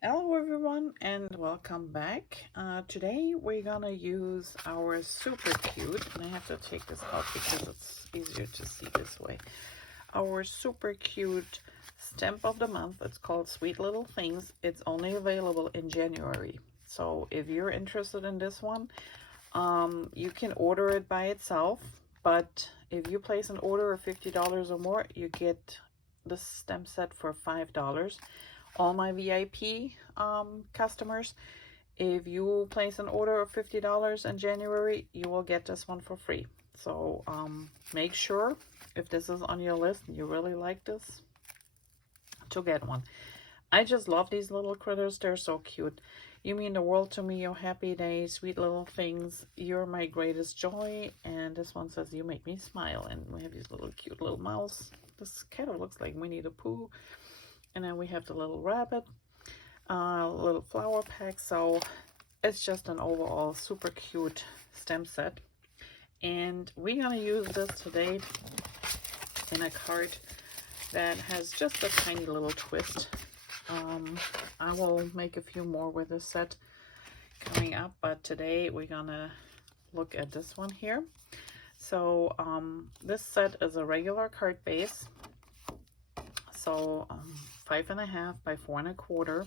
Hello everyone and welcome back. Today we're gonna use our super cute, and I have to take this out because it's easier to see this way. Our super cute stamp of the month. It's called Sweet Little Things. It's only available in January. So if you're interested in this one, you can order it by itself. But if you place an order of $50 or more, you get the stamp set for $5. All my VIP customers, if you place an order of $50 in January, you will get this one for free. So make sure, if this is on your list and you really like this, to get one. I just love these little critters. They're so cute. You mean the world to me, your happy day, sweet little things. You're my greatest joy. And this one says, you make me smile. And we have these little cute little mouse. This kind of looks like Winnie the Pooh. And then we have the little rabbit, little flower pack. So it's just an overall super cute stamp set. And we're going to use this today in a card that has just a tiny little twist. I will make a few more with this set coming up, but today we're going to look at this one here. So this set is a regular card base. So 5.5 by 4.25,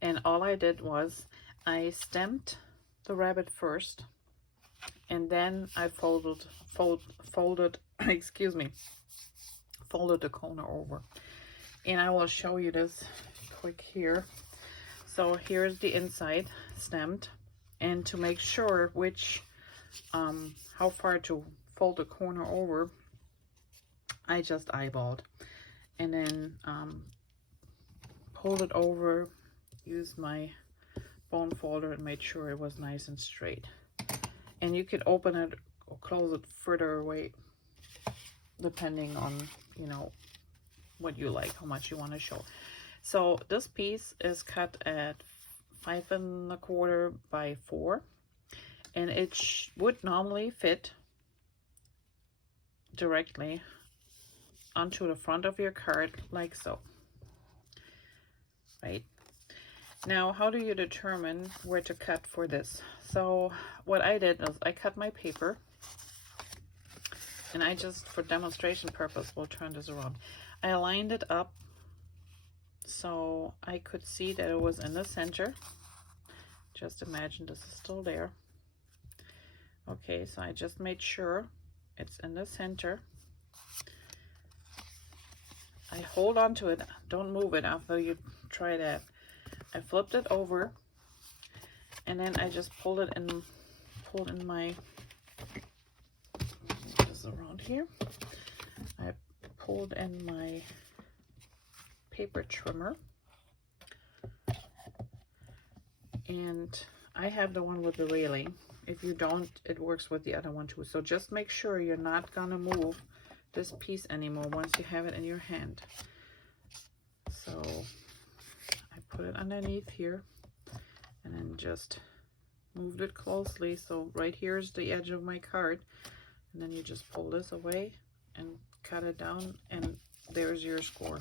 and all I did was I stamped the rabbit first, and then I folded excuse me, folded the corner over. And I will show you this quick here. So here's the inside stamped, and to make sure which how far to fold the corner over, I just eyeballed and then pulled it over, used my bone folder and made sure it was nice and straight. And you can open it or close it further away depending on, you know, what you like, how much you want to show. So this piece is cut at 5.25 by 4, and it would normally fit directly onto the front of your card like so. Right now, how do you determine where to cut for this? So what I did is I cut my paper, and I just, for demonstration purpose, will turn this around. I aligned it up so I could see that it was in the center. Just imagine this is still there. Okay, so I just made sure it's in the center. I hold on to it, don't move it after you try that. I flipped it over, and then I just pulled in my, this around here. I pulled in my paper trimmer, and I have the one with the railing. If you don't, it works with the other one too. So just make sure you're not gonna move this piece anymore once you have it in your hand. So I put it underneath here and then just moved it closely. So right here is the edge of my card, and then you just pull this away and cut it down, and there's your score.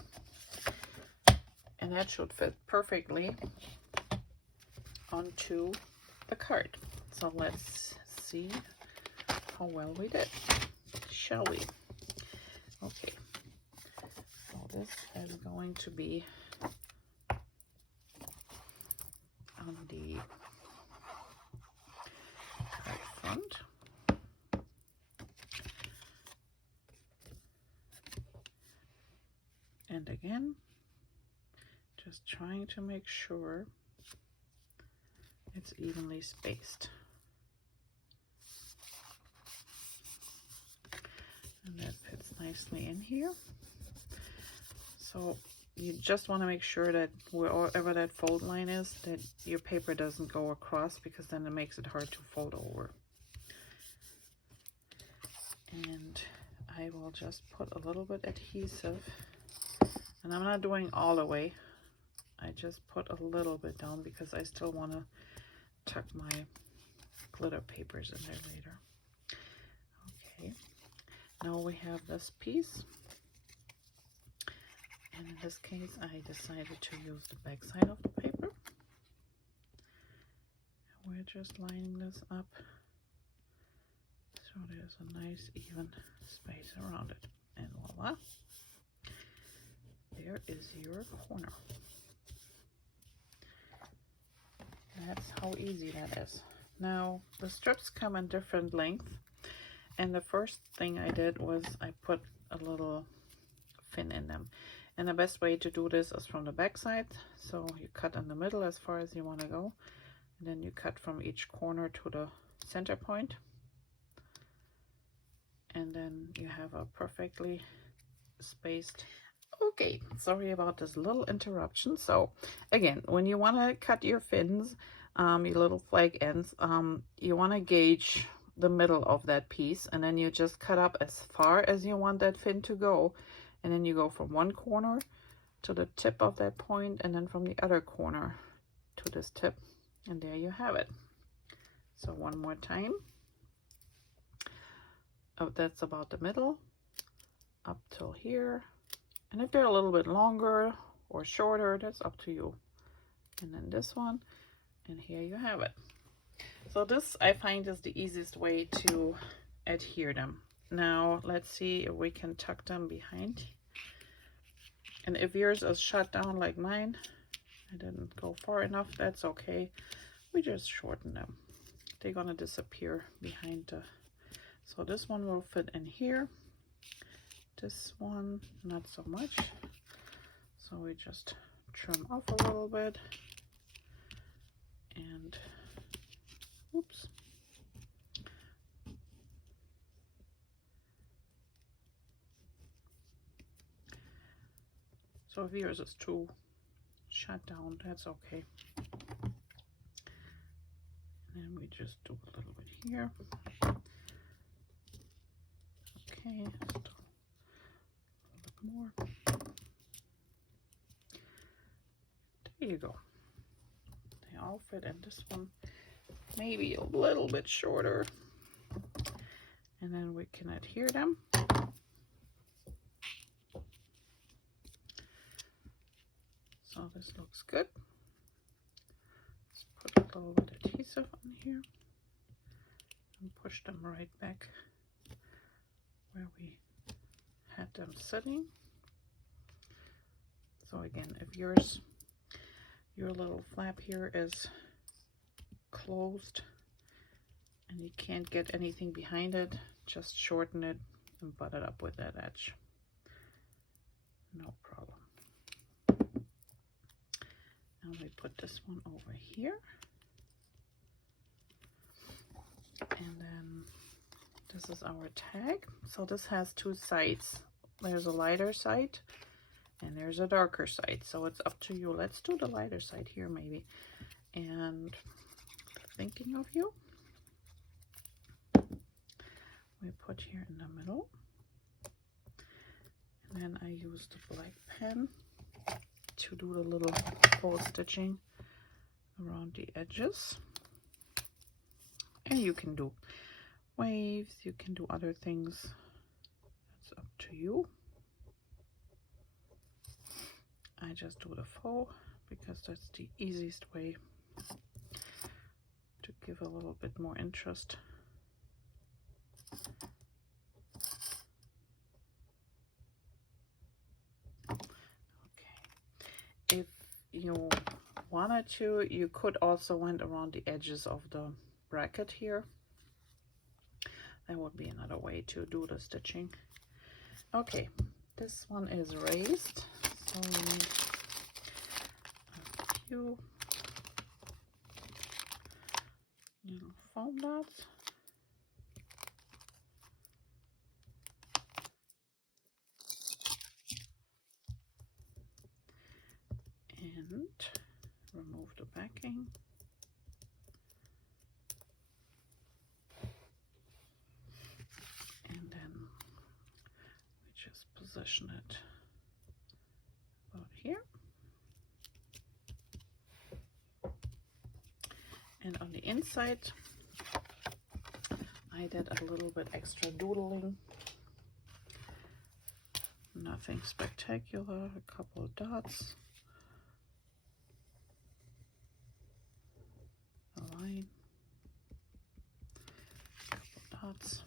And that should fit perfectly onto the card. So let's see how well we did, shall we? Okay, so this is going to be on the card front. And again, just trying to make sure it's evenly spaced. And that fits nicely in here. So you just want to make sure that wherever that fold line is, that your paper doesn't go across, because then it makes it hard to fold over. And I will just put a little bit adhesive, and I'm not doing all the way. I just put a little bit down because I still want to tuck my glitter papers in there later. Okay, now we have this piece, and in this case I decided to use the back side of the paper. we're just lining this up so there's a nice even space around it. And voila, there is your corner. That's how easy that is. Now the strips come in different lengths, and the first thing I did was I put a little fin in them. And the best way to do this is from the back side. So you cut in the middle as far as you want to go, and then you cut from each corner to the center point, and then you have a perfectly spaced. Okay, sorry about this little interruption. So again, when you want to cut your fins, your little flag ends, you want to gauge the middle of that piece, and then you just cut up as far as you want that fin to go, and then you go from one corner to the tip of that point, and then from the other corner to this tip, and there you have it. So one more time. Oh, that's about the middle up till here. And if they're a little bit longer or shorter, that's up to you. And then this one, and here you have it. So this, I find, is the easiest way to adhere them. Now let's see if we can tuck them behind. And if yours is shut down like mine, I didn't go far enough, that's okay. We just shorten them. They're gonna disappear behind the, so this one will fit in here. This one, not so much. So we just trim off a little bit. And, oops. So if yours is too shut down, that's okay. And then we just do a little bit here. Okay, just more. There you go. They all fit in. This one maybe a little bit shorter, and then we can adhere them. So this looks good. Let's put a little bit of adhesive on here and push them right back where we had them sitting. So again, if your little flap here is closed and you can't get anything behind it, just shorten it and butt it up with that edge. No problem. Now we put this one over here. And then this is our tag. So this has two sides. There's a lighter side and there's a darker side. So it's up to you. Let's do the lighter side here maybe. And thinking of you, we put here in the middle. And then I use the black pen to do the little full stitching around the edges. And you can do waves, you can do other things. It's up to you. I just do the faux because that's the easiest way to give a little bit more interest. Okay. If you wanted to, you could also went around the edges of the bracket here. That would be another way to do the stitching. Okay, this one is raised, so we need a few little foam dots. And remove the backing. And then we just position it about here. And on the inside, I did a little bit extra doodling. Nothing spectacular, a couple of dots. A line. spots.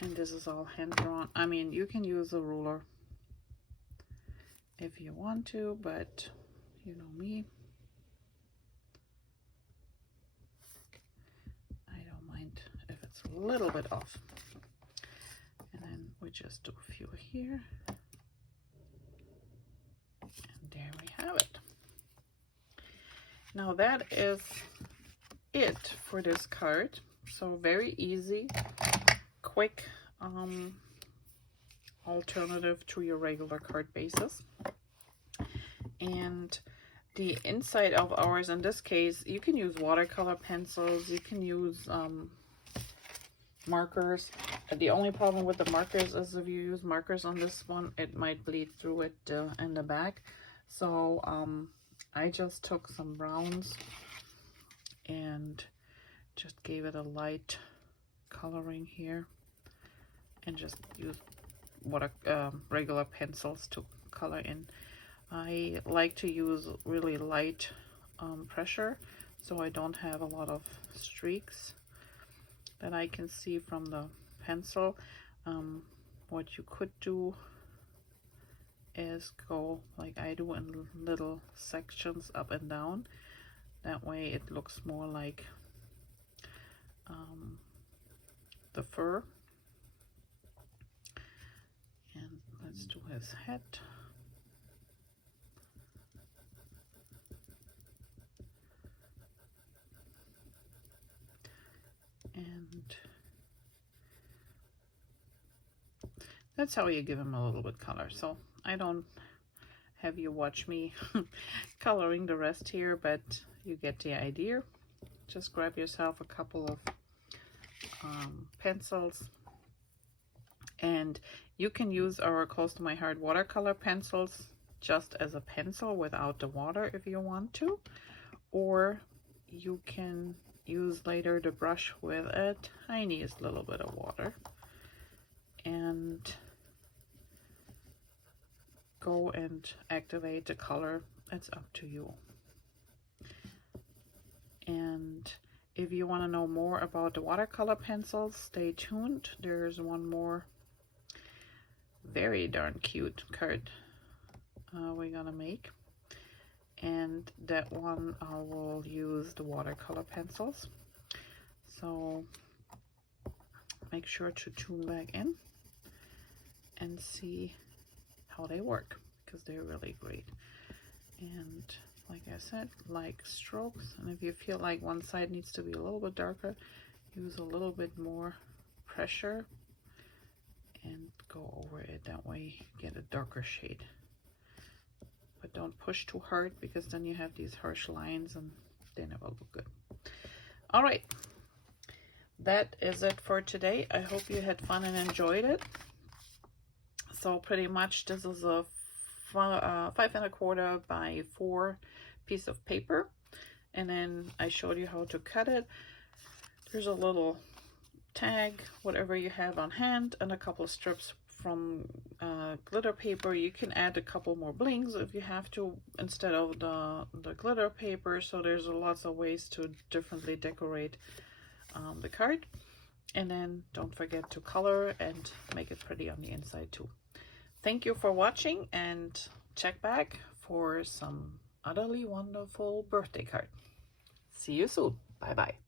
And this is all hand drawn. I mean, you can use a ruler if you want to, but you know me. I don't mind if it's a little bit off. And then we just do a few here. And there we have it. Now that is it for this card. So very easy, quick alternative to your regular card bases. And the inside of ours, in this case, you can use watercolor pencils, you can use markers. The only problem with the markers is if you use markers on this one, it might bleed through it in the back. So I just took some browns and just gave it a light coloring here, and just use regular pencils to color in. I like to use really light pressure, so I don't have a lot of streaks that I can see from the pencil. What you could do is go like I do in little sections up and down. That way it looks more like the fur. And let's do his head. And that's how you give him a little bit color. So I don't have you watch me coloring the rest here, but you get the idea. Just grab yourself a couple of pencils, and you can use our Close to My Heart watercolor pencils just as a pencil without the water if you want to, or you can use later the brush with a tiniest little bit of water and go and activate the color. It's up to you. And if you want to know more about the watercolor pencils, stay tuned. There's one more very darn cute card we're gonna make, and that one I will use the watercolor pencils. So make sure to tune back in and see how they work, because they're really great. And like I said, like strokes, and if you feel like one side needs to be a little bit darker, use a little bit more pressure and go over it. That way you get a darker shade. But don't push too hard, because then you have these harsh lines and they never look good. All right, that is it for today. I hope you had fun and enjoyed it. So pretty much this is a 5 1/4 by 4 piece of paper, and then I showed you how to cut it. There's a little tag, whatever you have on hand, and a couple of strips from glitter paper. You can add a couple more blings if you have to instead of the glitter paper. So there's lots of ways to differently decorate the card. And then don't forget to color and make it pretty on the inside too. Thank you for watching, and check back for some utterly wonderful birthday card. See you soon. Bye bye.